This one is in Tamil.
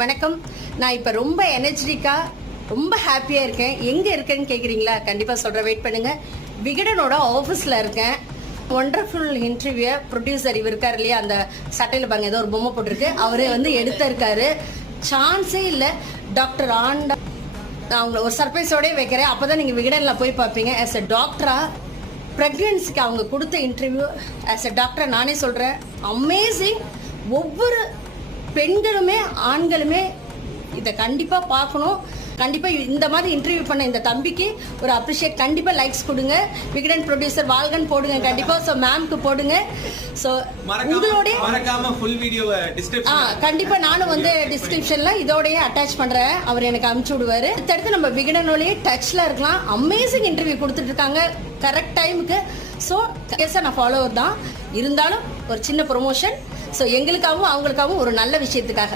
வணக்கம். நான் இப்போ ரொம்ப எனர்ஜெட்டிக்காக ரொம்ப ஹாப்பியாக இருக்கேன். எங்கே இருக்கேன்னு கேட்குறீங்களா? கண்டிப்பாக சொல்கிறேன், வெயிட் பண்ணுங்கள். விகடனோட ஆஃபீஸில் இருக்கேன். ஒண்டர்ஃபுல் இன்டர்வியூ ப்ரொடியூசர் இவர் இருக்கார் இல்லையா, அந்த சட்டையில் பாருங்க ஏதோ ஒரு பொம்மை போட்டிருக்கு, அவரே வந்து எடுத்திருக்காரு. சான்ஸே இல்லை. டாக்டர் ஆண்டா, நான் உங்களை ஒரு சர்ப்ரைஸோடய வைக்கிறேன். அப்போ தான் நீங்கள் விகடனில் போய் பார்ப்பீங்க. ஆஸ் எ டாக்டராக ப்ரெக்னென்சிக்கு அவங்க கொடுத்த இன்டர்வியூ, ஆஸ் எ டாக்டரை நானே சொல்கிறேன், அமேசிங். ஒவ்வொரு பெண்களுமே ஆண்களுமே இதை கண்டிப்பாக பார்க்கணும். கண்டிப்பாக இந்த மாதிரி இன்டர்வியூ பண்ண இந்த தம்பிக்கு ஒரு அப்ரிஷியேட், கண்டிப்பாக லைக்ஸ் கொடுங்க. விகடன் ப்ரொடியூசர் வால்கன் போடுங்க கண்டிப்பாக. ஸோ மேம்க்கு போடுங்க. ஸோ உங்களோட கண்டிப்பாக நானும் வந்து டிஸ்கிரிப்ஷனில் இதோடய அட்டாச் பண்ணுறேன். அவர் எனக்கு அனுப்பிச்சி விடுவார். அடுத்தடுத்து நம்ம விகடனோடய டச்சில் இருக்கலாம். அமேசிங் இன்டர்வியூ கொடுத்துட்டு இருக்காங்க கரெக்ட் டைமுக்கு. ஸோ நான் ஃபாலோவர் தான் இருந்தாலும் ஒரு சின்ன ப்ரொமோஷன். ஸோ எங்களுக்காகவும் அவங்களுக்காகவும் ஒரு நல்ல விஷயத்துக்காக.